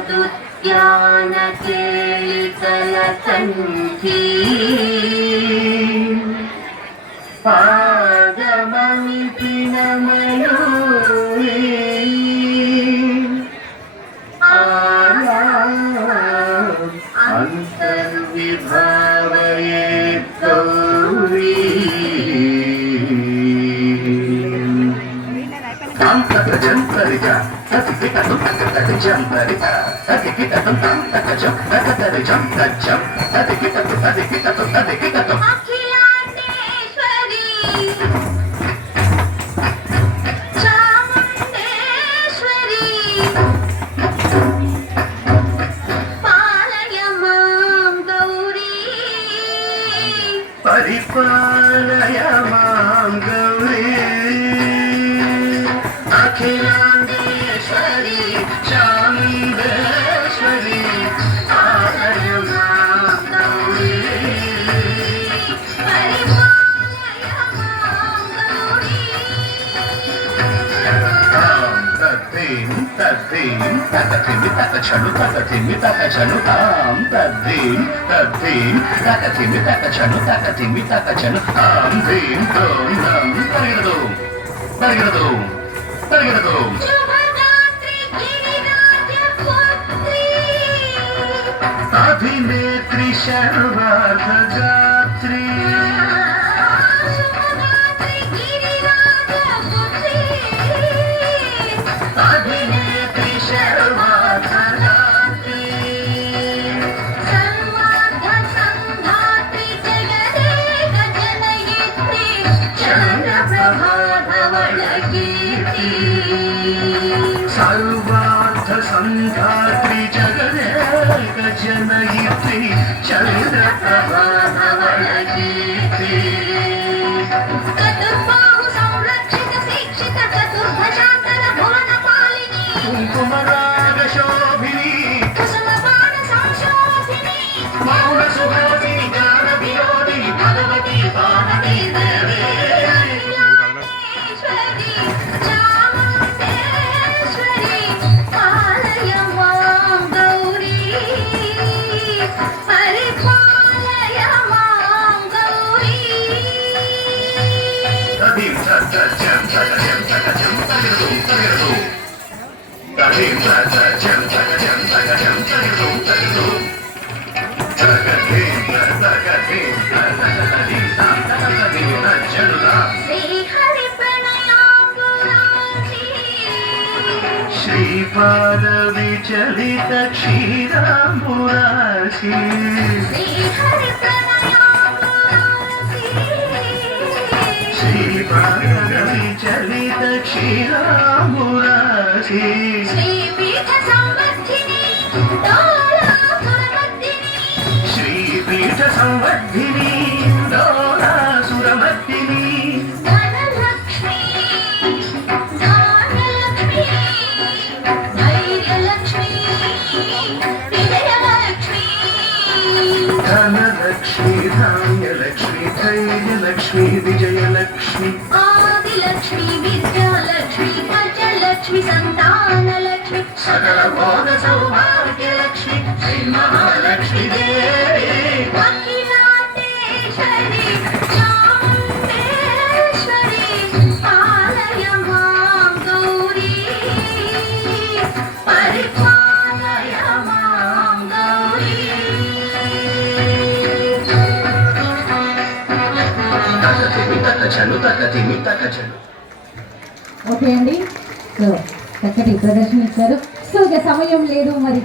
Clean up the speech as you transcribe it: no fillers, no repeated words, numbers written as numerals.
उपनिषदुद्यान केलितलकण्ठी पादममिति नमयूरी अंतर्विभावये गौरी जंतरिका ततिकितनु तकतरि जंतरिका ततिकितनु तकजं तकतरि जंतजं ततिकितनु ततिकितनु ततिकितनु अखिलांडेश्वरी चामुंडेश्वरी पालय मां गौरी परिपालय मां गौरी अखिलांडेश्वरी चामुंडेश्वरी पालय मां गौरी परिपालय मां गौरी तद्दीं तद्दीं तकथिमि तकछनु तकथिमि तकछनु तां तद्दीं तद्दीं तकथिमि तकछनु तकथिमि तकछनु तां दीं दों नं परिगदों परिगदों परिगदों अभिनेत्री सर्वार्थगात्री अभिनेत्री सर्वार्थगात्री सर्वार्थसंधात्री जगदेक जनयित्री चन्द्रप्रभाधवलकीर्ति सर्वार्थसंधात्री जगदेक जनयित्री चन्द्रप्रभाधवलकीर्ति चतुर्बाहु संरक्षित शिक्षित चतुर्भुजाकर भुवनपालिनी कुङ्कुमरागशोभिनी कुसुमबाण संशोभिनी मौनसुहासिनी ज्ञानविनोदिनी भगवती वानरी देवी अखिलांडेश्वरी चामुंडेश्वरी पालय मां गौरी परिपालय मां गौरी तदीं तदजं तदजं तदजं तदिदुं तदिदुं तदीं तदजं तदजं तदजं तदिदुं तदिदुं तदगतीं तदगतीं तदगतीं तदगतीं तज्जनुला श्रीहरि प्रणयाम्बुरासी श्रीपादविचलित क्षीराम्बुरासी श्रीहरि प्रणयाम्बुरासी श्रीपादविचलित क्षीराम्बुरासी श्रीपीठ संवर्धिनी डोलासुरमर्दिनी श्रीपीठ संवर्धिनी डोलासुरमर्दिनी धनलक्ष्मी धान्यलक्ष्मी धैर्यलक्ष्मी विजयलक्ष्मी धनलक्ष्मी धान्यलक्ष्मी धैर्यलक्ष्मी विजयलक्ष्मी आदिलक्ष्मी विद्यालक्ष्मी गजलक्ष्मी संतानलक्ष्मी सकल भोग सौभाग्यलक्ष्मी श्री महालक्ष्मी देवी अखिलांडेश्वरी चामुंडेश्वरी पालय मां गौरी परिपालय मां गौरी तकथिमि तकछनु तकथिमि तकछनु ఓకే అండి. సో చక్కటి ప్రదర్శన ఇచ్చారు. సో ఇక సమయం లేదు మరి.